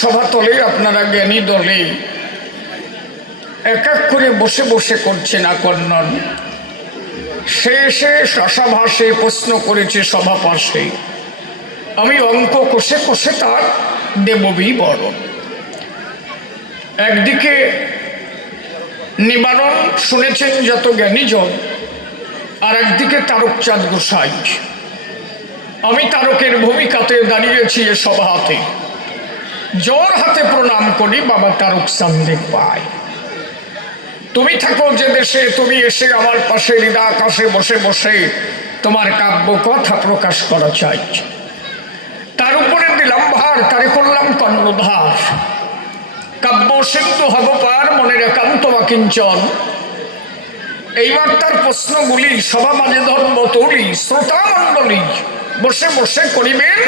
সভাতলে আপনারা জ্ঞানী দলে এক এক করে বসে বসে করছেন আকর্ণন। শেষে রসাভাসে প্রশ্ন করেছে সভা পাশে, আমি অঙ্ক কষে কষে তার দেব বিবরণ। একদিকে নিবারণ শুনেছেন যত জ্ঞানীজন, আর একদিকে তারকচাঁদ গোসাই। আমি তারকের ভূমিকাতে দাঁড়িয়েছি এ সভাতে। জোর হাতে প্রণাম করি বাবা তারক চাঁদের পায়। তুমি থাকো যে দেশে, তুমি এসে আমার পাশে হৃদয় আকাশে বসে বসে তোমার কাব্য কথা প্রকাশ করা চাই। তার উপরে দিলাম ভার, তারে করলাম কর্ণধার। কাব্য সিন্ধু হব পার, মনের একান্ত বাকিঞ্চন। এইবার তার প্রশ্নগুলি সভা মাঝে ধর্ম তুলি, শ্রোতা মণ্ডলী বসে বসে করিবেন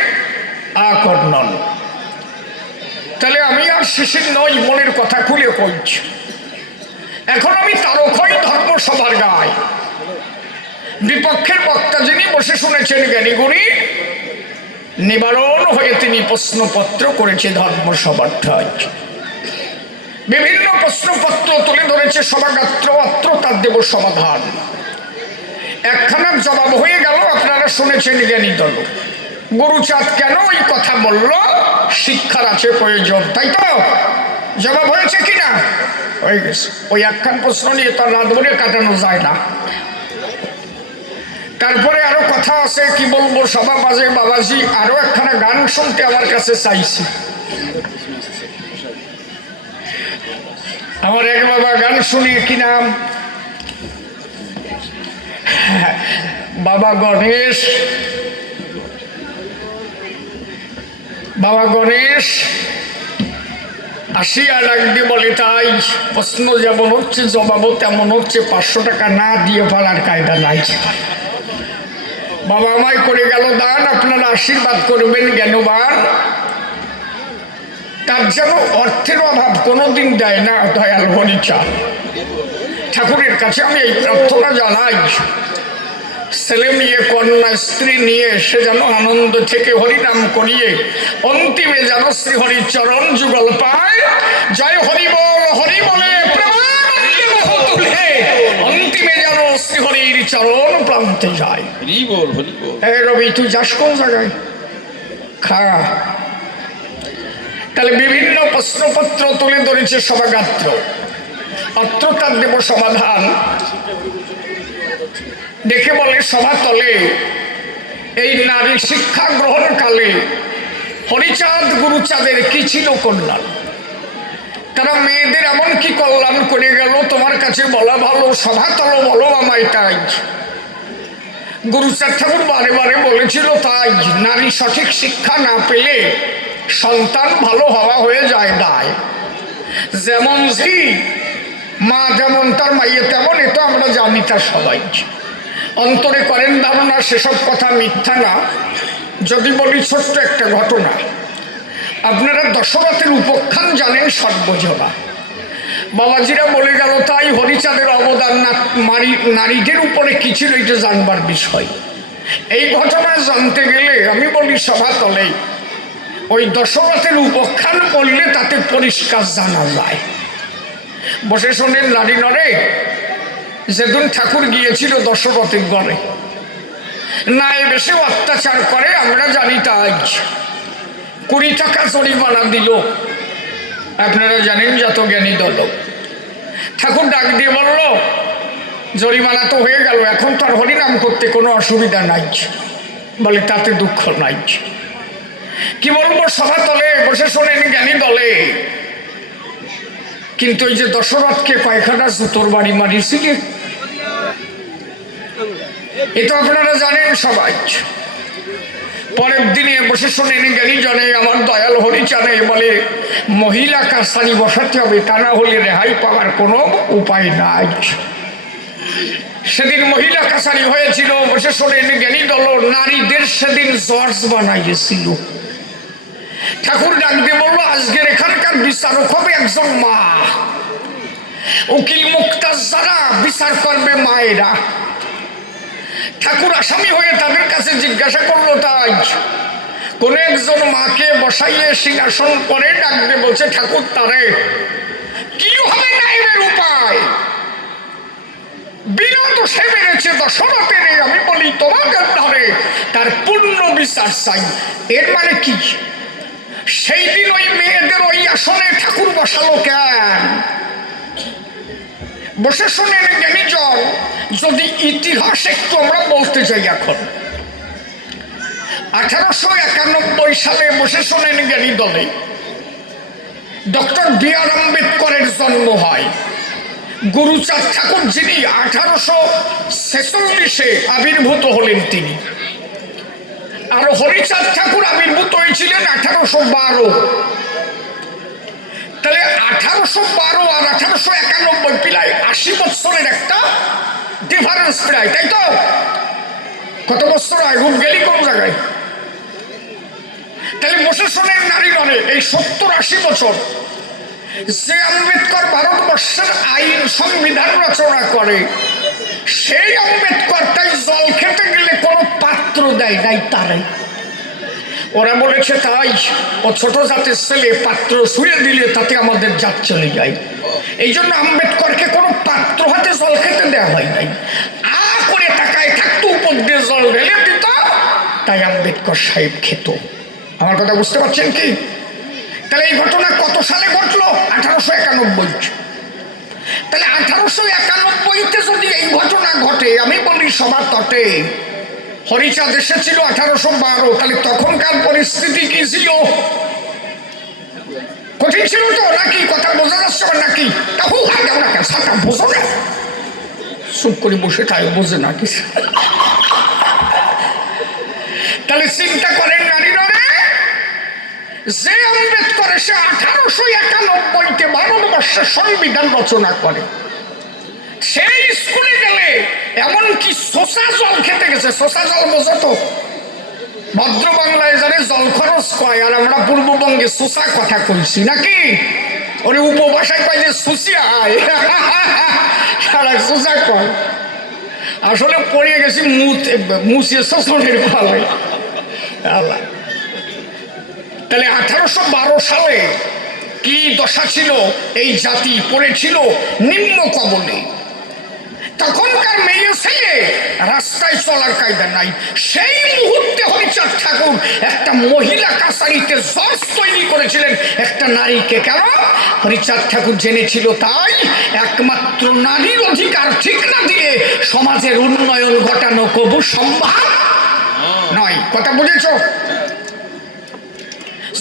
আকর্ণন। তাহলে আমি আর শিশির নই, মনের কথা খুলে কইছি। এখন আমি তারক হই ধর্মসভার গায়। বিপক্ষের বক্তা যিনি বসে শুনেছেন জ্ঞানীগুণী, নিবারণ হয়ে তিনি প্রশ্নপত্র করেছে ধর্মসভার ঠায়। বিভিন্ন প্রশ্নপত্র তুলে ধরেছে সভাগাত্র, অত্র তার দেব সমাধান। একখানার জবাব হয়ে গেল, আপনারা শুনেছেন জ্ঞানী দল। গুরুচাঁদ কেন ওই কথা বলল? শিক্ষার আছে প্রয়োজন, তাই তো? জবাব হয়েছে কিনা? হয়ে গেছে। ওই একখান প্রশ্ন নিয়ে তার রাত ভরে কাটানো যায় না। তারপরে আরো কথা আছে, কি বলবো সভা বাজে বাবাজি। আরো একখানা গান শুনতে আমার কাছে চাইছি। আমার এক বাবা গান শুনিয়ে কি নাম, বাবা গণেশ। বাবা গণেশ আসিয়া লাগবে বলে, তাই প্রশ্ন যেমন হচ্ছে জবাবও তেমন হচ্ছে। 500 টাকা না দিয়ে ফেলার কায়দা নাই। বাবা আমায় করে গেল দান, আপনারা আশীর্বাদ করবেন জ্ঞানবান। তার যেন অর্থের অভাব কোনোদিন দেয় না দয়াল হরিচাঁদ। ঠাকুরের কাছে আমি এই প্রার্থনা জানাই, ছেলে নিয়ে কন্যা স্ত্রী নিয়ে সে যেন আনন্দ থেকে হরিনাম করিয়ে অন্তিমে যেন শ্রী হরি চরণ যুগল পায়। জয় হরি বল, হরি বলে অন্তিমে যেন শ্রী হরির চরণ প্রান্তে যায়। রবি তুই যাস কোন জায়গায়? খা। তাহলে বিভিন্ন প্রশ্নপত্র তুলে ধরেছে সভাগাত্র, অত্র তার দেব সমাধান। দেখে বলে সভাতলে এই নারী শিক্ষা গ্রহণকালে হরিচাঁদ গুরুচাঁদের কি ছিল কল্যাণ? তারা মেয়েদের এমন কি কল্যাণ করে গেল তোমার কাছে বলা ভালো, সভাতল বলো আমায় তাই। গুরুচাঁদ ঠাকুর বারে বারে বলেছিল তাই, নারী সঠিক শিক্ষা না পেলে সন্তান ভালো হওয়া হয়ে যায় দায়। যেমন জি মা যেমন তার মাইয়ে তেমন, এ তো আমরা জানি তার সবাই। অন্তরে করেন ধারণা সেসব কথা মিথ্যা না। যদি বলি ছোট্ট একটা ঘটনা, আপনারা দশরথের উপখ্যান জানেন সর্বজনা। বাবাজিরা বলে গেল তাই হরিচাঁদের অবদান নারীদের উপরে কি ছিল এটা জানবার বিষয়। এই ঘটনা জানতে গেলে আমি বলি সভাতলে ওই দশরথের উপখ্যান পড়লে তাতে পরিষ্কার জানা যায়। বসে শোনেন নারী নরে, যেদিন ঠাকুর গিয়েছিল দশরথের ঘরে, না এ বেশি অত্যাচার করে আমরা জানি তাই 20 টাকা জরিমানা দিল। আপনারা জানেন যত জ্ঞানী দল। ঠাকুর ডাক দিয়ে বলল জরিমানা তো হয়ে গেল, এখন তো আর হরিনাম করতে কোনো অসুবিধা নাই। বলে তাতে দুঃখ নাই। কি বলবো সভাতলে বসে শোনেন জ্ঞানী দলে। কিন্তু ওই যে দশরথকে কয়েকখানা জুতোর বাড়ি মারিয়েছিল, এ তো আপনারা জানেন সবাই। পরের দিনে বসে শোনেন জ্ঞানী জনে আমার দয়াল হরিচাঁদে বলে মহিলা কাছারি বসাতে হবে, তা না হলে রেহাই পাওয়ার কোনো উপায় নাই। সেদিন মহিলা কাছারি হয়েছিল। বসে শোনেন জ্ঞানী দল, নারীদের সেদিন জর্জ বানাইয়েছিল। ঠাকুর ডাক দিয়ে বললো আজকের এখানকার বিচারক হবে একজন মা, উকিল মুক্তার যারা বিচার করবে মায়েরা। ঠাকুর আসামি হয়ে তাদের কাছে জিজ্ঞাসা করলো তাই কোন একজন মাকে বসাইয়ে সিংহাসন করে ডাকতে বলছে, ঠাকুর তারে কি হবে নাইবের উপায়? বিরত সে বেড়েছে দশরথের, আমি বলি তোমাদের ধারে তার পূর্ণ বিচার চাই। এর মানে কি? সেই দিন ওই মেয়েদের ওই আসনে ঠাকুর বসালো কেন? বসে শোনেন জ্ঞানীজন, যদি ইতিহাস একটু আমরা বলতে চাই, এখন 1891 সালে বসে শোনেন জ্ঞানী দলে ডক্টর বি আর আম্বেদকরের জন্ম হয়। গুরুচাঁদ ঠাকুর যিনি 1846-এ আবির্ভূত হলেন তিনি, আর হরিচাঁদ ঠাকুর আবির্ভূত হয়েছিলেন 1812। তাহলে 1812 আর 1891 প্রায় 80 বছরের একটা ডিফারেন্স প্রায়, তাই তো? কত বছর হয়? রূপ গেলি কোন জায়গায়? তাহলে বসে শোনেন নারী নরে এই 70-80 বছর যে আম্বেদকর ভারতবর্ষের আইন সংবিধান রচনা করে, সেই আম্বেদকর তাই জল খেতে গেলে কোনো পাত্র দেয় নাই তারাই। ওরা বলেছে তাই ও ছোট জাতের ছেলে, পাত্র ছুঁয়ে দিলে তাতে আমাদের জাত চলে যায়। এই জন্য আম্বেদকরকে কোনো পাত্র হাতে জল খেতে দেওয়া হয় নাই। আ করে তাকায় থাকতো, উপর দিয়ে জল ঢেলে দিত, তাই আম্বেদকর সাহেব খেত। আমার কথা বুঝতে পারছেন কি? তাহলে এই ঘটনা কত সালে ঘটলো? 1891। তাহলে 1891-তে যদি এই ঘটনা ঘটে, আমি বলি সবার তটে হরিচাঁদ এসেছিল 1812, তাহলে তখনকার পরিস্থিতি কি ছিল? কঠিন ছিল তো নাকি? কথা বোঝা যাচ্ছে নাকি? তাহু হাত দাও না কেন? সাটা বোঝো না, চুপ করে বসে থাকে, বোঝে না কিছু। তাহলে চিন্তা করেন নারীরা, যে আম্বেদকর সে 1891-তে ভারতবর্ষের সংবিধান রচনা করে, সেই স্কুলে গেলে এমনকি শোষা জল খেতে গেছে। শোষা জল বোঝো তো? ভদ্র বাংলায় জানে জল খরচ কয়, আর আমরা পূর্ববঙ্গে শোষা কথা কইছি নাকি? ওরে উপভাষায় কয় যে সুসিয়া হয়, সারা শোষা কয়। আসলে পড়িয়ে গেছি মুছিয়ে শোষণের ফলে। আল্লাহ, তাহলে 1812 সালে কি দশা ছিল? এই জাতি পড়েছিল নিম্ন কবলে। তখনকার মেয়ে ছেলে রাস্তায় চলার কায়দা নাই। সেই মুহূর্তে হরিচাঁদ ঠাকুর একটা মহিলা কাছারিতে জজ তৈরি করেছিলেন একটা নারীকে। কেন? হরিচাঁদ ঠাকুর জেনেছিল তাই একমাত্র নারীর অধিকার ঠিক না দিলে সমাজের উন্নয়ন ঘটানো কবু সম্ভব নয়। কথা বুঝেছ?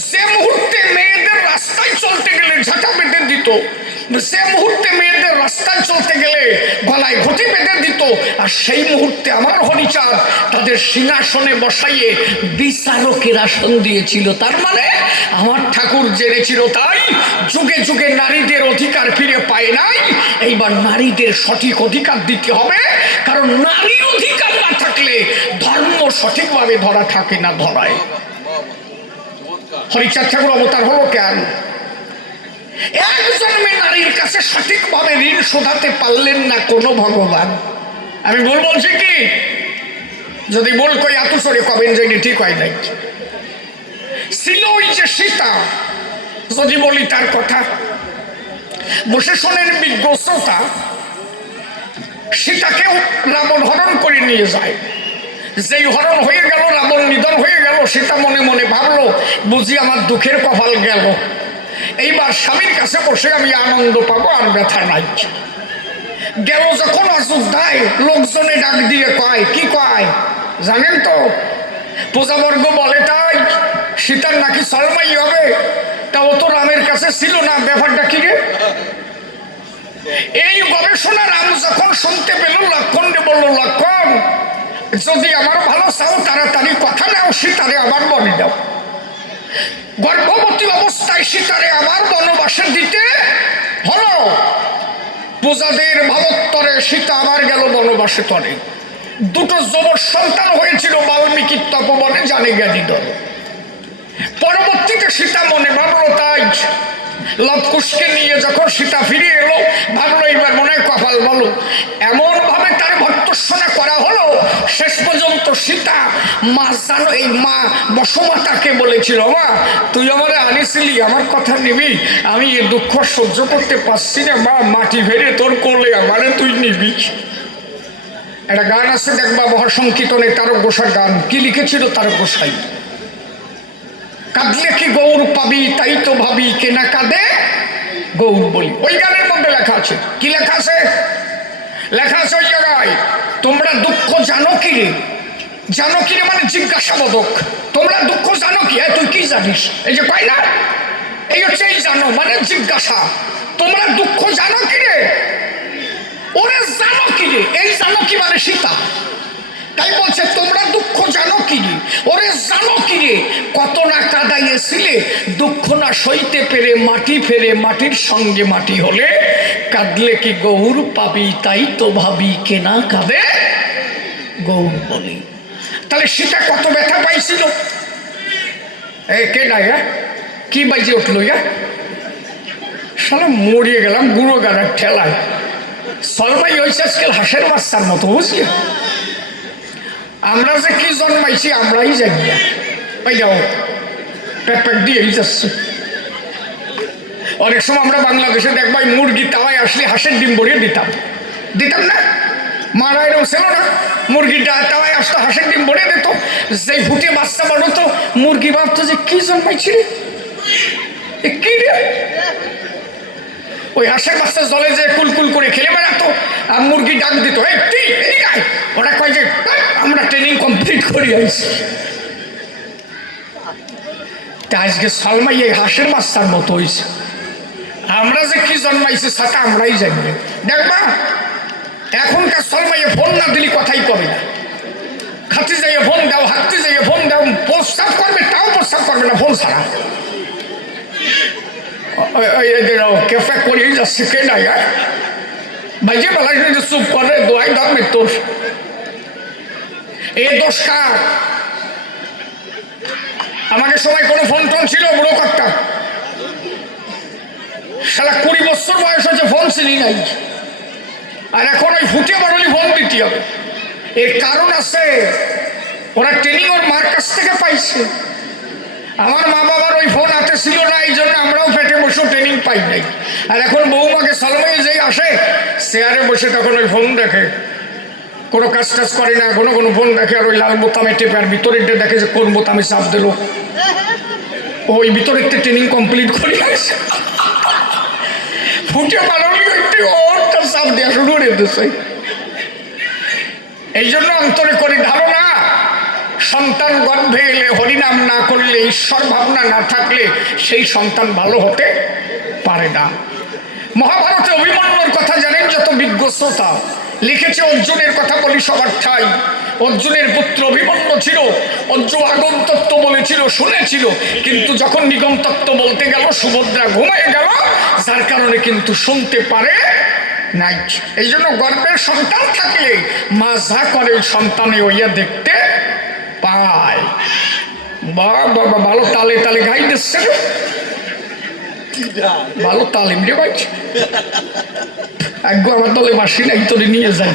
যে মুহূর্তে মেয়েদের রাস্তায় চলতে গেলে ঝাঁটা বেঁধে দিত, সে মুহূর্তে মেয়েদের রাস্তায় চলতে গেলে গলায় ঘটি বেঁধে দিত, আর সেই মুহূর্তে আমার হরিচাঁদ তাদের সিংহাসনে বসাইয়ে বিচারকের আসন দিয়েছিল। তার মানে আমার ঠাকুর জেনেছিল তাই যুগে যুগে নারীদের অধিকার ফিরে পায় নাই। এইবার নারীদের সঠিক অধিকার দিতে হবে, কারণ নারীর অধিকার না থাকলে ধর্ম সঠিকভাবে ধরা থাকে না, ধরায়। হরিচাঁদ ঠাকুর অবতার হলো কেন? এক জন্মে নারীর কাছে সঠিকভাবে ঋণ শোধাতে পারলেন না কোনো ভগবান। আমি ভুল বলছি কি? যদি বল কই এত সরে কবেন যে ঠিক হয় নাই। ছিল ওই যে সীতা, যদি বলি তার কথা, বসে শোনেন বিজ্ঞ শ্রোতা, সীতাকেও রাবণ হরণ করে নিয়ে যায়। যেই হরণ হয়ে গেল, রাবণ নিধন হয়ে গেল, সীতা মনে মনে ভাবলো বুঝি আমার দুঃখের কপাল গেল, এইবার স্বামীর কাছে বসে আমি আনন্দ পাবো, আর ব্যথা নাই। গেল যখন অযোধ্যায়, লোকজনে ডাক দিয়ে কয়, কি কয় জানেন তো? প্রজাবর্গ বলে তাই সীতার নাকি সলমাই হবে। তা ও তো রামের কাছে ছিল না, ব্যাপারটা কি রে? এই গবেষণা রাম যখন শুনতে পেল, লক্ষণকে বলল, লক্ষণ যদি আমার ভালো চাও তাড়াতাড়ি কথা নাও, সীতারে আবার বনে দাও। গর্ভবতী অবস্থায় সীতারে আবার বনবাসে দিতে হলো। প্রজাদের ভাবোত্তরে সীতা আবার গেল বনবাসে তরে। দুটো যমজ সন্তান হয়েছিল বাল্মীকির তপবনে, জানে জ্ঞানী দল। পরবর্তীতে সীতা মনে ভাবলো তাই লবকুশকে নিয়ে যখন সীতা ফিরে এলো, ভাবলো এবার মনে হয় কপাল বলো, এমন ভাবে তার ভর্ৎসনা করা হলো, শেষ পর্যন্ত সীতা মা জানো, এই মা বসুমাতাকে বলেছিল, মা তুই আমার আনিছিলি, আমার কথা নিবি, আমি এ দুঃখ সহ্য করতে পারছি না, মা মাটি ফেরে তোর কোলে আমারে তুই নিবি। একটা গান আছে দেখবা মহাসংকীর্তনে, তারক গোসাই গান। কি লিখেছিল তারক গোসাই? কাঁদলে কি গৌর পাবি, তাই তো ভাবি কে না কাঁদে গৌর বলি। ওই গানের মধ্যে লেখা আছে। কি লেখা আছে? লেখা আছে ওই জায়গায়, তোমরা দুঃখ জানো কি রে? জানো কি রে মানে জিজ্ঞাসাবোধক। তোমরা দুঃখ জানো কি? তুই কি জানিস? এই যে পাই না, এই হচ্ছে এই জানো মানে জিজ্ঞাসা। তোমরা দুঃখ জানো কি রে? ওরে জানো কি রে, এই জানো কি মানে সীতা। তাই বলছে তোমরা দুঃখ জানো কি রে, ওরে জানো কি রে, কত না কাঁদাইয়েছিলে, দুঃখ না সইতে পেরে মাটি ফেরে মাটির সঙ্গে মাটি হলে, কাঁদলে কি গৌর পাবি, তাই তো ভাবি কে না কাঁদে গৌর বলি। তাহলে সীতা কত ব্যথা পাইছিল। কে না কি বাজে উঠলো সালা, মরিয়ে গেলাম গুঁড়ো গাড়ার ঠেলায়। সলমাই হয়েছে আজকাল হাঁসের বাচ্চার মতো, বুঝলি? আমরা যে কি জন্মাইছি আমরাই জানি না। ওই যাও প্যাক প্যাক দিয়েই যাচ্ছে। অনেক সময় আমরা বাংলাদেশে দেখবাই মুরগি তাওয়ায় আসলে হাঁসের ডিম ভরিয়ে দিতাম না? মারা এরকম ছিল না? মুরগিটা তাওয়ায় আসতো, হাঁসের ডিম ভরিয়ে দিত। যেই ফুটে বাচ্চা বাড়তো, মুরগি ভাবতো যে কি জন্মাইছি রে, কি রে। ওই হাঁসের বাচ্চা জলে যে কুলকুল করে খেলে বেড়াতো, আর মুরগি ডাক দিত, ওরা কয় যে আমরা ট্রেনিং কমপ্লিট করি আইছি। আজকে সালমাই এই হাঁসের বাচ্চার মতো হয়েছে। আমরা যে কি জন্মাইছি সেটা আমরাই জানি। দেখবা এখনকার সালমাইয়ে ফোন না দিলি কথাই কবে না। খাতে যাইয়ে ফোন দাও, হাঁটতে যাইয়ে ফোন দাও, প্রস্তাব করবে তাও প্রস্তাব করবে না ফোন ছাড়া। কেফে করিয়ে যাচ্ছে কে নাই ভাইজে বেলা চুপ করে দোয়াই দাম মৃত্যুর। এই দোষ কার? আমাকে সবাই কোনো ফোন টোন ছিল বুড়ো কর্তা, সারা 20 বছর বয়স হচ্ছে ফোন চিনি নাই, আর এখন ওই ফুটে বাড়লি ফোন দিতে হবে। এর কারণ আছে, ওরা ট্রেনিং ওর মার কাছ থেকে পাইছে। আমার মা বাবার ওই ফোন হাতে ছিল না, এই জন্য আমরাও পেটে বসে ট্রেনিং পাই নাই। আর এখন বৌমাকে সালমাই যেই আসে চেয়ারে বসে তখন ওই ফোন দেখে, কোনো কাজ টাজ করে না, কোনো ফোন দেখে, আর ওই লাল বোতামে টেপে, আর ভিতরের দেখে যে কোন বোতামে চাপ দিল, ওই ভিতরে একটা ট্রেনিং কমপ্লিট করে আসে। ফুটে পারলি একটু ওরটা চাপ দেওয়া শুরু করে দিচ্ছে। এই জন্য অন্তরে করি ধারণা, সন্তান গর্ভে এলে হরিনাম না করলে, ঈশ্বর ভাবনা না থাকলে সেই সন্তান ভালো হতে পারে না। মহাভারতে অভিমন্যুর কথা জানেন? যত বিজ্ঞ শ্রোতা লিখেছে, অর্জুনের কথা বলি সবার ঠাই। অর্জুনের পুত্র অভিমন্যু ছিল। অর্জুন আগম তত্ত্ব বলেছিল, শুনেছিল, কিন্তু যখন নিগম তত্ত্ব বলতে গেল সুভদ্রা ঘুমিয়ে গেল, যার কারণে কিন্তু শুনতে পারে নাই। এই জন্য গর্ভের সন্তান থাকলে মা যা করে সন্তানে ওইয়া দেখতে পায়। বাবা ভালো তালে তালে গাই দিচ্ছে, ভালো তালিম রে ভাই। একগো আমার দলে মাসি নাই, তোরে নিয়ে যাই।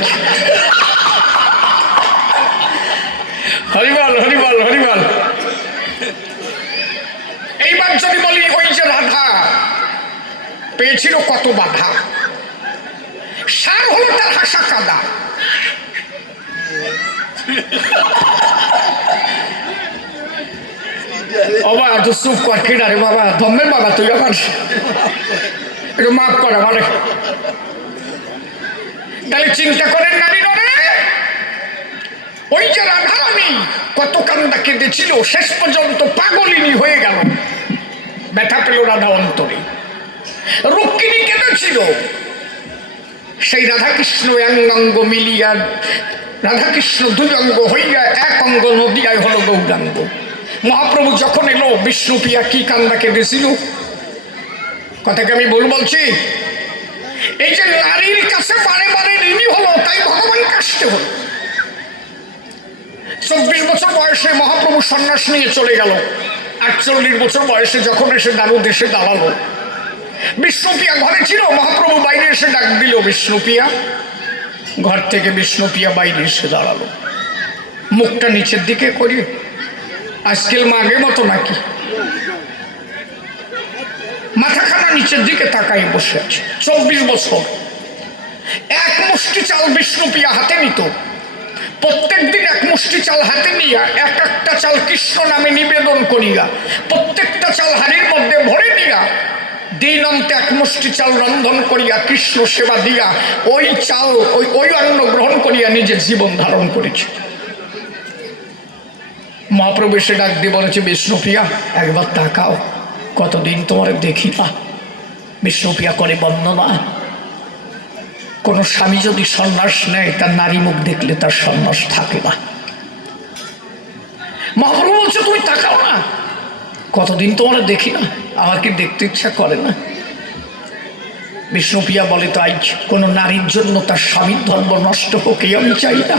হরিবল হরিবল হরিবল। এইবার যদি বলি, ওই যে রাধা পেয়েছিল কত বাধা, সার হলো তার হাসা কাদা। বাবা এত চুপ কর, কেডা রে বাবা, ধম্মের বাবা তুই আমার একটু মাফ কর আমার। তাহলে চিন্তা করেন নারী নরে, ওই যে রাধা রানী কত কান্দা কেঁদেছিল, শেষ পর্যন্ত পাগলিনী হয়ে গেল, ব্যথা পেল রাধা অন্তরে। রুক্মিণী কেঁদেছিল, সেই রাধাকৃষ্ণ অঙ্গাঙ্গ মিলিয়া, রাধাকৃষ্ণ দুই অঙ্গ হইয়া এক অঙ্গ নদিয়ায় হলো গৌরাঙ্গ। মহাপ্রভু যখন এলো, বিষ্ণুপ্রিয়া কি কান্দা কেঁদেছিল, কথাকে আমি ভুল বলছি? এই যে নারীর কাছে বারে বারে ঋণী হলো, তাই ভগবান কাশতে হলো। 24 বছর বয়সে মহাপ্রভু সন্ন্যাস নিয়ে চলে গেল। 48 বছর বয়সে যখন এসে দারু দেশে দাঁড়ালো, বিষ্ণুপ্রিয়া ঘরে ছিল, মহাপ্রভু বাইরে এসে ডাক দিল, বিষ্ণুপ্রিয়া। ঘর থেকে বিষ্ণুপ্রিয়া বাইরে এসে দাঁড়ালো, মুখটা নিচের দিকে করি, আজকাল মাগের মতো নাকি, মাথাখানা নিচের দিকে তাকাই বসে আছে। 24 বছর। এক মুষ্টি চাল বিষ্ণুপ্রিয়া হাতে নিত, প্রত্যেক দিন এক মুষ্টি চাল হাতে নিয়া এক একটা চাল কৃষ্ণ নামে নিবেদন করিয়া প্রত্যেকটা চাল হাড়ির মধ্যে ভরে দিয়া দিন অন্তে এক মুষ্টি চাল রন্ধন করিয়া কৃষ্ণ সেবা দিয়া ওই চাল ওই অন্ন গ্রহণ করিয়া নিজের জীবন ধারণ করেছে। মহাপ্রভু এসে ডাক দিয়ে বলেছে, বিষ্ণুপ্রিয়া একবার তাকাও, কতদিন তোমার দেখি না। বিষ্ণুপ্রিয়া করে বন্দনা। কোন স্বামী যদি সন্ন্যাস নেয়, তার নারী মুখ দেখলে তার সন্ন্যাস থাকে না। মহাপ্রভু বলছে, তুমি তাকাও না, কতদিন তোমার দেখি না, আমার কি দেখতে ইচ্ছা করে না? বিষ্ণুপ্রিয়া বলে, তাই কোন নারীর জন্য তার স্বামীর ধর্ম নষ্ট হোক আমি চাই না।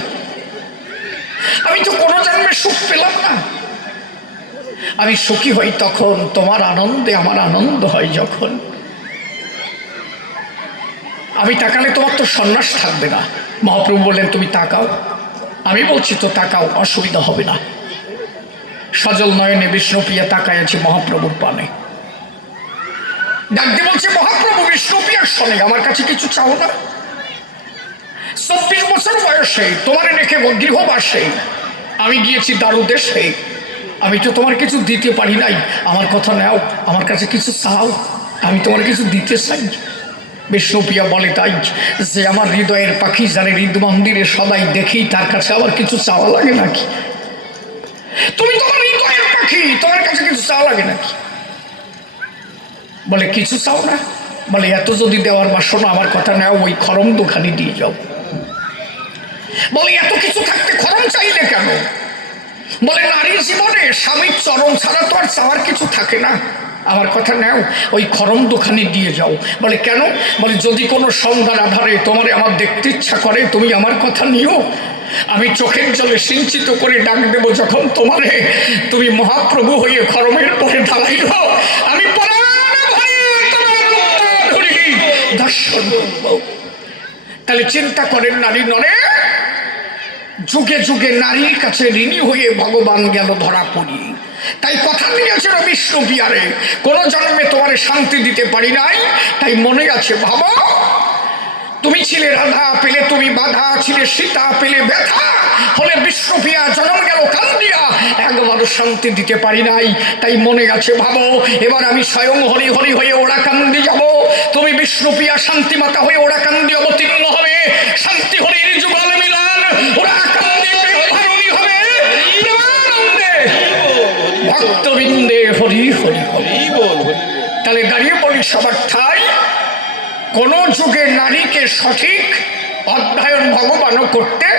আমি তো কোনো জন্মে সুখ পেলাম না। আমি সুখী হই তখন তোমার আনন্দে, আমার আনন্দ হয় যখন। আমি তাকালে তোমার তো সন্ন্যাস থাকবে না। মহাপ্রভু বললেন, তুমি তাকাও। আমি বলছি তো তাকাও, অসুবিধা হবে না। সজল নয়নে বিষ্ণুপ্রিয়া তাকায় আছে মহাপ্রভুর পানে। ডাকতে বলছে, মহাপ্রভু বিষ্ণুপ্রিয়ার শোনে, আমার কাছে কিছু চাও না? 24 বছর বয়সে তোমার রেখে গৃহবাসে আমি গিয়েছি দারুদেশে, আমি তো তোমার কিছু দিতে পারি নাই, আমার কথা নাও, আমার কাছে কিছু চাও, আমি তোমার কিছু দিতে চাই। বিষ্ণুপ্রিয়া বলে, তাই যে আমার হৃদয়ের পাখি, যারে হৃদ মন্দিরে সবাই দেখি, তার কাছে আবার কিছু চাওয়া লাগে নাকি? তুমি তোমার হৃদয়ের পাখি, তোমার কাছে কিছু চাওয়া লাগে নাকি? বলে, কিছু চাও না? বলে, এত যদি দেওয়ার বাসনা, আমার কথা নাও, ওই খরম দোকানে দিয়ে যাও। বলে, এত কিছু থাকতে খরম চাইলে কেন? বলে, নারীর জীবনে স্বামীর চরণ ছাড়া তো আর চাওয়ার কিছু থাকে না, আমার কথা নাও, ওই খরম দোকানে দিয়ে যাও। বলে, কেন? বলে, যদি কোনো সন্ধ্যার আধারে তোমারে আমার দেখতে ইচ্ছা করে, তুমি আমার কথা নিও, আমি চোখের জলে সিঞ্চিত করে ডাক দেবো যখন তোমারে, তুমি মহাপ্রভু হয়ে খরমের পরে দাঁড়াইল, আমি দর্শন করব। তাহলে চিন্তা করেন নারী নরে, যুগে যুগে নারীর কাছে ঋণী হয়ে ভগবান গেল ধরা পড়ি। তাই কথা দিয়েছিল বিষ্ণুপ্রিয়ারে, কোন জন্মে তোমারে শান্তি দিতে পারি নাই, তাই মনে আছে ভাবো, তুমি ছিলে রাধা, পেলে তুমি বাধা, ছিলে সীতা, পেলে ব্যথা, হলে বিষ্ণুপ্রিয়া জন্ম গেল কান্দিয়া, একবারও শান্তি দিতে পারি নাই, তাই মনে আছে ভাবো, এবার আমি স্বয়ং হরি হরি হয়ে ওরা কান্দি যাব, তুমি বিষ্ণুপ্রিয়া শান্তি মাতা হয়ে ওরা কান্দি অবতীর্ণ হবে, শান্তি হরির যুগল মিলন, ওরা কান্দি প্রেমধারণী হবে, প্রেমানন্দে ভক্তবৃন্দে হরি হরি হরি বল। তাহলে দাঁড়িয়ে বলি সবার ঠাই, কোন যুগে নারীকে সঠিক অধ্যয়ন ভগবানও করতে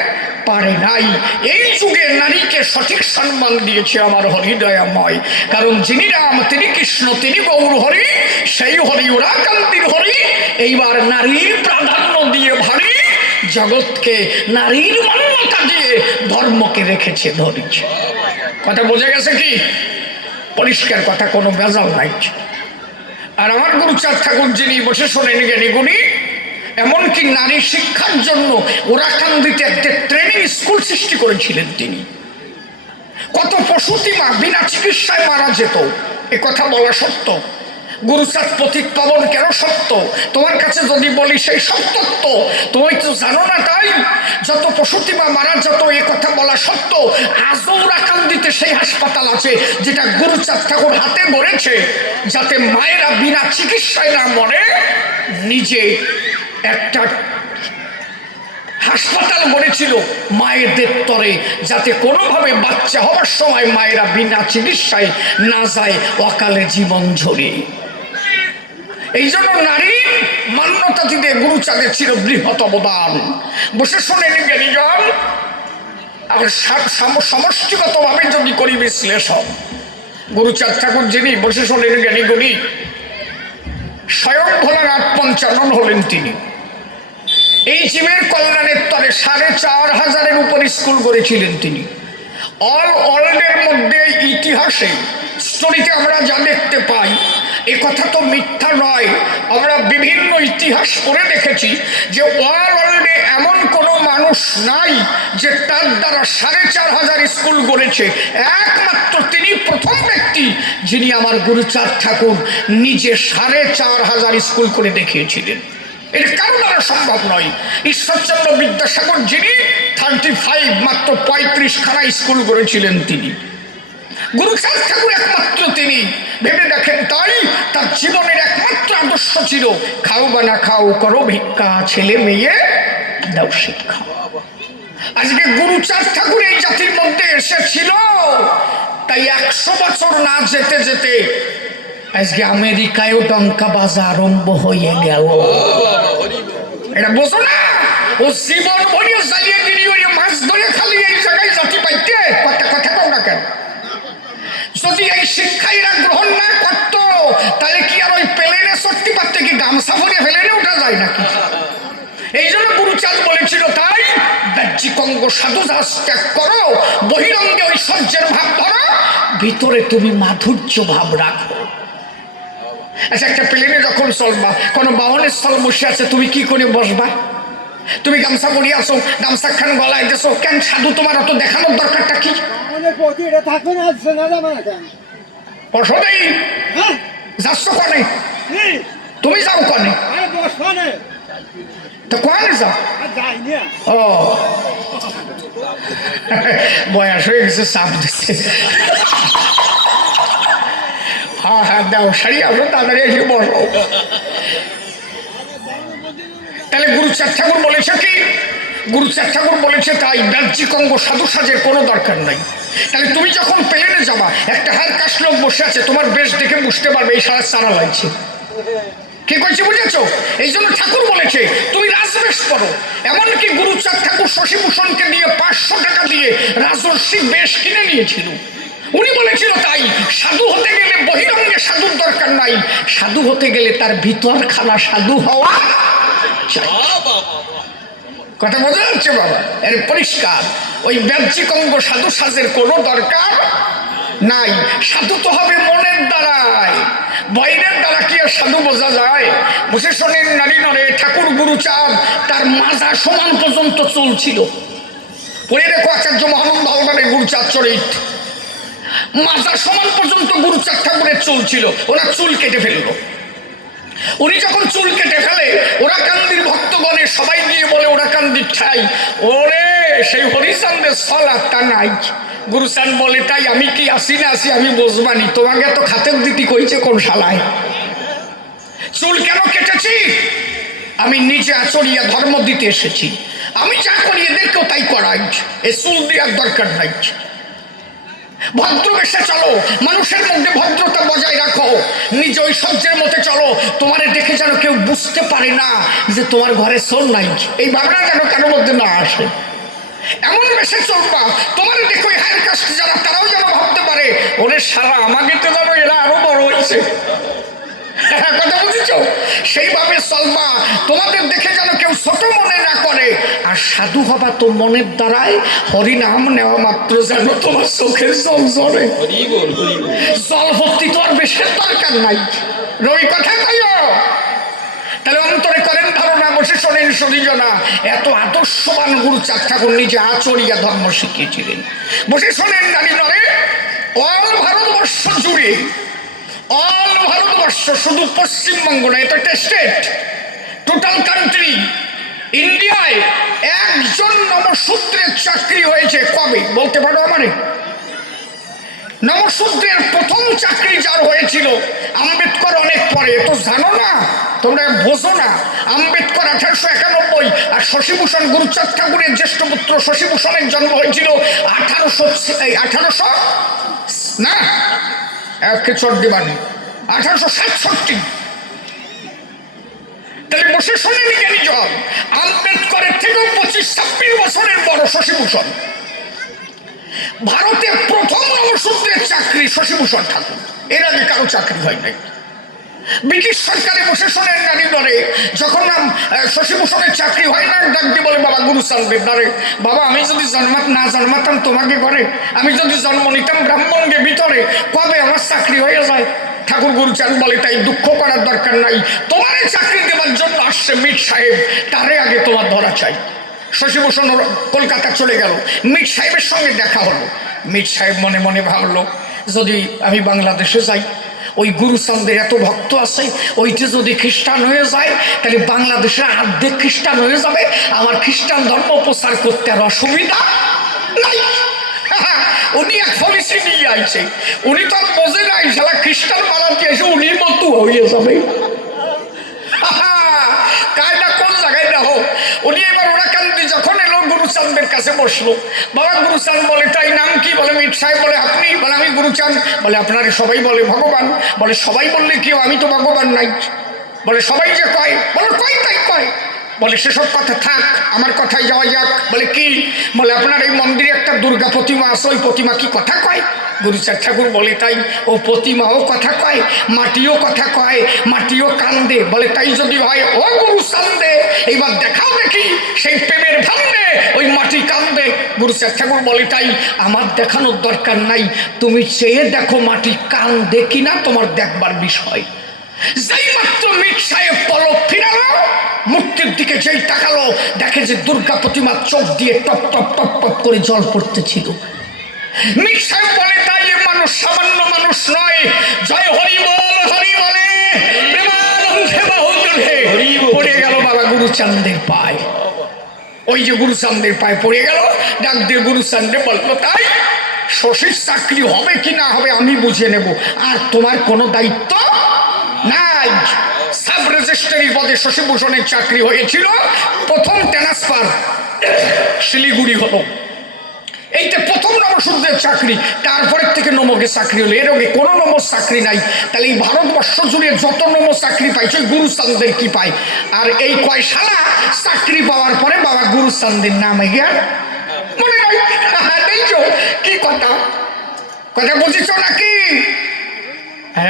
পারে নাই। এই যুগে নারীকে সঠিক সম্মান দিয়েছে আমার হরিদয়াময়, কারণ যিনি রাম, তিনি কৃষ্ণ, তিনি গৌর হরি, সেই হরি ওরা কান্তির হরি। এইবার নারীর প্রাধান্য দিয়ে ভারী জগৎকে নারীর মান্যতা দিয়ে ধর্মকে রেখেছে, ধরেছে। কথা বোঝা গেছে কি? পরিষ্কার কথা, কোনো ভেজাল নাই। আর আমার গুরুচাঁদ ঠাকুর যিনি বসে শোনেন জ্ঞানী গুণী, এমনকি নারী শিক্ষার জন্য ওরাকান্দিতে একটা ট্রেনিং স্কুল সৃষ্টি করেছিলেন তিনি। কত প্রসূতি মা বিনা চিকিৎসায় মারা যেত, এ কথা বলা সত্য। গুরুচাঁদ পথিক পাবন কেন সত্য? তোমার কাছে যদি বলি সেই সত্যত্ব তুমি তো জানো না, তাই যত প্রসূতি মা মারা যেত, এ কথা বলা সত্য। আজও ওরাকান্দিতে সেই হাসপাতাল আছে যেটা গুরুচাঁদ ঠাকুর হাতে গড়েছে, যাতে মায়েরা বিনা চিকিৎসায় না মরে। নিজে একটা হাসপাতাল গড়েছিল মায়েদের তরে, যাতে কোনোভাবে বাচ্চা হওয়ার সময় মায়েরা বিনা চিকিৎসায় না যায় অকালে জীবন ঝরিয়ে। এই জন্য নারীর মান্যতা দিতে গুরুচাঁদের ছিল বৃহৎ অবদান। বসে শোনেন জ্ঞানীজন, আর সমষ্টিগতভাবে যদি করি বিশ্লেষণ, গুরুচাঁদ ঠাকুর যিনি বসে শোনেন জ্ঞানীগুণী, স্বয়ং ভোলানাথ পঞ্চানন হলেন তিনি। এই জীবের কল্যাণের তরে 4500-এর উপর স্কুল করেছিলেন তিনি। অল ওয়ার্ল্ডের মধ্যে ইতিহাসে স্টোরিতে আমরা যা দেখতে পাই এ কথা তো মিথ্যা নয়। আমরা বিভিন্ন ইতিহাস পড়ে দেখেছি যে ওয়ার্ল্ডে এমন কোনো মানুষ নাই যে তার দ্বারা ৪,৫০০ স্কুল গড়েছে। একমাত্র তিনি প্রথম ব্যক্তি যিনি আমার গুরুচাঁদ ঠাকুর নিজে ৪,৫০০ স্কুল করে দেখিয়েছিলেন। এর কারণ দ্বারা সম্ভব নয়। ঈশ্বরচন্দ্র বিদ্যাসাগর যিনি 35 মাত্র 35খানা স্কুল গড়েছিলেন তিনি। গুরুচাঁদ ঠাকুর একমাত্র তিনি। ভেবে দেখেন, তাই তার জীবনের একমাত্র আদর্শ ছিল খাও বা না খাও করো ভিক্ষা, ছেলে মেয়ে দাও শিক্ষা। আজকে গুরুচাঁদ ঠাকুর এই জাতির মধ্যে এসেছিল, তাই 100 বছর না যেতে যেতে আজকে আমেরিকায়ও ডঙ্কা বাজা আরম্ভ হয়ে গেল। এটা বোঝো না? ও জীবন ভরিয়ে জ্বালিয়ে দিলি, ওই মাছ ধরে খালি এই জায়গায় জাতি পাইতে কথা কথা কও না কেন? যদি এই শিক্ষা এরা গ্রহণ না করতো তাহলে কি আর ওই প্লেনে সত্যি পারতে কি গামছা ভরে প্লেনে উঠা যায় নাকি? এই জন্য গুরুচাঁদ বলেছিল, তাই বাহ্যিক অঙ্গ সাধু ত্যাগ করো, বহিরঙ্গে ঐশ্বর্যের ভাব ধরো, ভিতরে তুমি মাধুর্য ভাব রাখো। আচ্ছা, একটা প্লেনে যখন চলবা, কোনো বাহনের স্থল বসে আছে, তুমি কি করে বসবা? তুমি গামছা পরিয়ে আসো, গামছা খান গলায় দেছো কেন? সাধু তোমার অত দেখানোর দরকারটা কি? বসনেই যাচ্ছ কনে? তুমি যাও কনে? তো কোয়ানে যাও? ও বয়স হয়ে গেছে, চাপ দিচ্ছে। হ্যাঁ হ্যাঁ দাও, সারি আসো, তাড়াতাড়ি এসে বসো। তাহলে গুরুচাঁদ ঠাকুর বলেছে কি? গুরুচাঁদ ঠাকুর বলেছে তাই বাহ্যিক অঙ্গ সাধু সাজের কোনো দরকার নাই। তাহলে তুমি যখন প্লেনে যাবা, একটা হারকাশ লোক বসে আছে, তোমার বেশ দেখে বুঝতে পারবে এই সারা চারা লাগছে। কি কইছে বুঝেছো? এই জন্য ঠাকুর বলেছে তুমি রাজবেশ করো। এমনকি গুরুচাঁদ ঠাকুর শশীভূষণকে দিয়ে 500 টাকা দিয়ে রাজর্ষি বেশ কিনে নিয়েছিল। উনি বলেছিল তাই সাধু হতে গেলে বহিরঙ্গে সাধুর দরকার নাই, সাধু হতে গেলে তার ভিতর খানা সাধু হওয়া চাই। কথা বোঝা যাচ্ছে বাবা? এর পরিষ্কার। ওই বাহ্যিক অঙ্গ সাধু সাজের কোনো দরকার নাই। সাধু তো হবে মনের দ্বারাই, বাইরের দ্বারা কি আর সাধু বোঝা যায়? বসেশনের নারী নরে ঠাকুর গুরুচাঁদ তার মাজা সমান পর্যন্ত চুল ছিল। পড়ে রেখো আচার্য মহানন্দ হালদারের গুরুচাঁদ চরিত, মাজা সমান পর্যন্ত গুরুচাঁদ ঠাকুরের চুল ছিল। ওরা চুল কেটে ফেললো। উনি যখন চুল কেটে ফেলে, ওরা কান্দির ভক্তগণে সবাই গিয়ে বলে ওরা কান্দির ঠাই, ওরে সেই হরিচাঁদের স্থল আত্মা নাই। গুরুচাঁদ বলে, তাই আমি কি আসি না আসি আমি বুঝবানি, তোমাকে তো খাতের দিতি কইছে কোন শালায়? চুল কেন কেটেছি? আমি নিজে আচরিয়া ধর্ম দিতে এসেছি। আমি যা করি এদেরকেও তাই করাই, এ চুল দেওয়ার দরকার নাই। ভদ্রবেশে চলো, মানুষের মধ্যে ভদ্রতা বজায় রাখো, নিজ ঐশ্বর্যের মতে চলো। তোমারে দেখে যেন কেউ বুঝতে পারে না যে তোমার ঘরে চোর নাই, এই ভাবনা যেন কারোর মধ্যে না আসে। এমন বেশে চলবা, তোমার দেখো হায়ার কাস্ট যারা, তারাও যেন ভাবতে পারে ওরে সারা আমাকে তো যেন এরা আরো বড় হয়েছে। কথা বুঝেছ? সেইভাবে চলবা, তোমাদের দেখে যেন কেউ ছোট মনে না করে। আর সাধু হবা তো মনের দ্বারাই, হরিনাম নেওয়া মাত্র যেন তোমার চোখের জল ঝরে। জল ভর্তি তো আর বেশের দরকার নাই। রবি কথা কইও। তাহলে অন্তরে করেন ধারণা, বসে শোনেন সরিজনা। এত আদর্শবান গুরুচাঁদ ঠাকুর নিজে আচরিয়া ধর্ম শিখিয়েছিলেন। বসে শোনেন নারী নরে, অল ভারতবর্ষ জুড়ে, অল ভারতবর্ষ, শুধু পশ্চিমবঙ্গ না, এটা একটা স্টেট, টোটাল কান্ট্রি ইন্ডিয়ায় একজন নমশূদ্রের চাকরি হয়েছে। কবে বলতে পারো আমারে? নমশূদ্রের প্রথম চাকরি যার হয়েছিল আম্বেদকর অনেক পরে, তো জানো না তোমরা, বোঝো না। আম্বেদকর 1891, আর শশীভূষণ গুরুচাঁদ ঠাকুরের জ্যেষ্ঠ পুত্র শশীভূষণের জন্ম হয়েছিল 1800 না, একে চট দিবানি 1867। তাহলে বসে শোনেন জ্ঞানী জন, আম্বেদকরের থেকেও 25-26 বছরের বড় শশীভূষণ। ভারতে প্রথম নমশূদ্রের চাকরি শশীভূষণ ঠাকুর, এর আগে কারো চাকরি হয় নাই। ব্রিটিশ সরকারে বসে শোনেন নারী দরে যখন নাম শশীভূষণের চাকরি হয় না, ডাক দিয়ে বলে বাবা গুরুচাঁদের দ্বারে, বাবা আমি যদি না জন্মাতাম তোমাকে ঘরে, আমি যদি জন্ম নিতাম ব্রাহ্মণকে ভিতরে, কবে আমার চাকরি হয়ে যায়। ঠাকুর গুরুচাঁদ বলে তাই দুঃখ করার দরকার নাই, তোমার চাকরি দেওয়ার জন্য আসছে মীর সাহেব, তারে আগে তোমার ধরা চাই। শশীভূষণ কলকাতা চলে গেল, মীর সাহেবের সঙ্গে দেখা হলো। মীর সাহেব মনে মনে ভাবলো যদি আমি বাংলাদেশে যাই, ওই গুরুচাঁদের এত ভক্ত আছে, ওইটা যদি খ্রিস্টান হয়ে যায় তাহলে বাংলাদেশের অর্ধেক খ্রিস্টান হয়ে যাবে, আমার খ্রিস্টান ধর্ম প্রচার করতে আর অসুবিধা নাই। উনি এক পলিসি নিয়ে আইছে, উনি তো বোঝে নাই সারা খ্রিস্টান বানাতে এসে উনি মতো হয়ে যাবে। কায়দা কোন জায়গায় না হোক, উনি এবার ওরাকান্দি যখন এলো গুরুচাঁদের কাছে বসলো। বাবা গুরুচাঁদ বলে তাই নাম কি? বলে মীর সাহেব। বলে আপনি? বলে আমি গুরুচাঁদ। বলে আপনারা সবাই বলে ভগবান। বলে সবাই বললে কেউ, আমি তো ভগবান নাই। বলে সবাই যে কয়। বলে কয় তাই কয়। বলে সেসব কথা থাক, আমার কথায় যাওয়া যাক। বলে কি? বলে আপনার এই মন্দিরে একটা দুর্গা প্রতিমা আছে, ওই প্রতিমা কি কথা কয়? গুরুচাঁদ ঠাকুর বলে তাই, ও প্রতিমাও কথা কয়, মাটিও কথা কয়, মাটিও কান্দে। বলে তাই যদি হয় ও গুরুচাঁদে এইবার দেখাও দেখি সেই প্রেমের ভান্ডে ওই মাটি কান্দে। গুরুচাঁদ ঠাকুর বলে তাই, আমার দেখানোর দরকার নাই, তুমি চেয়ে দেখো মাটি কান্দে কিনা, তোমার দেখবার বিষয়। যেই মাত্র মীর সাহেব পলক ফিরালো, মূর্তির দিকে যেই তাকালো, দেখে যে দুর্গা প্রতিমার চোখ দিয়ে টপ টপ টপ টপ করে জল পড়তেছিল। মীর সাহেব বলে তাই এ মানুষ সামান্য মানুষ নয়। জয় হরি বল, হরি বলে পড়ে গেল বাবা গুরুচাঁদের পায়। ওই যে গুরুচাঁদের পায়ে পড়ে গেল, ডাক দিয়ে গুরুচাঁদে বললো তাই শশীর চাকরি হবে কি না হবে আমি বুঝে নেব, আর তোমার কোনো দায়িত্ব নাই। সাব রেজিস্ট্রারি পদে শশীভূষণের চাকরি হয়েছিল, প্রথম ট্রান্সফার শিলিগুড়ি হলো। এইটা প্রথম নমশূদ্রের চাকরি, তারপরের থেকে নমকের চাকরি হলো। এর আগে কোনো নমর চাকরি নাই। তাহলে এই ভারতবর্ষ জুড়ে যত নমর চাকরি পাইছে গুরুচাঁদের কি পায়? আর এই কয় শালা চাকরি পাওয়ার পরে বাবা গুরুচাঁদের নাম গিয়া মনে নাই। দেখছো কি কথা, কথা বুঝেছ নাকি?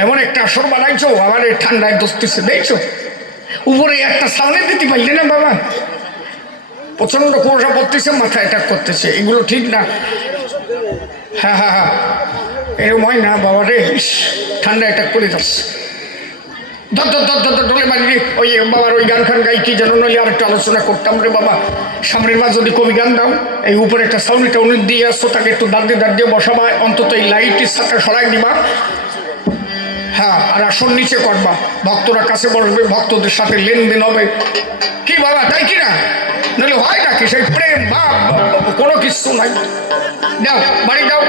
এমন একটা আসর বানাইছো, আবার ঠান্ডায় দোস্তিছে দেখছো, উপরে একটা সামনে দিতে পারলে না বাবা, প্রচন্ড কুয়াশা পড়তেছে, মাথা অ্যাটাক করতেছে, এগুলো ঠিক না। হ্যাঁ হ্যাঁ হ্যাঁ, এরকম হয় না বাবা রে, ঠান্ডা অ্যাটাক করে যাচ্ছে। ঢোলে বাড়ি রে, ওই বাবার ওই গান খান গাই কি যেন, নইলে আর একটা আলোচনা করতাম রে বাবা। সামনের বার যদি কবি গান দাও, এই উপরে একটা সাউন্ড টাউন দিয়ে আসছো, তাকে একটু দাঁড় দিয়ে বসাবা, অন্তত এই লাইটের সাথে সরাই দিবা। হ্যাঁ, আর আসন নিচে করবা, ভক্তরা কাছে বসবে, ভক্তদের সাথে লেনদেন হবে। কি বাবা তাই কি না? নাহলে হয় নাকি সেই প্রেম ভাব কোনো কিছু নাই। দাও বাড়ি দাও।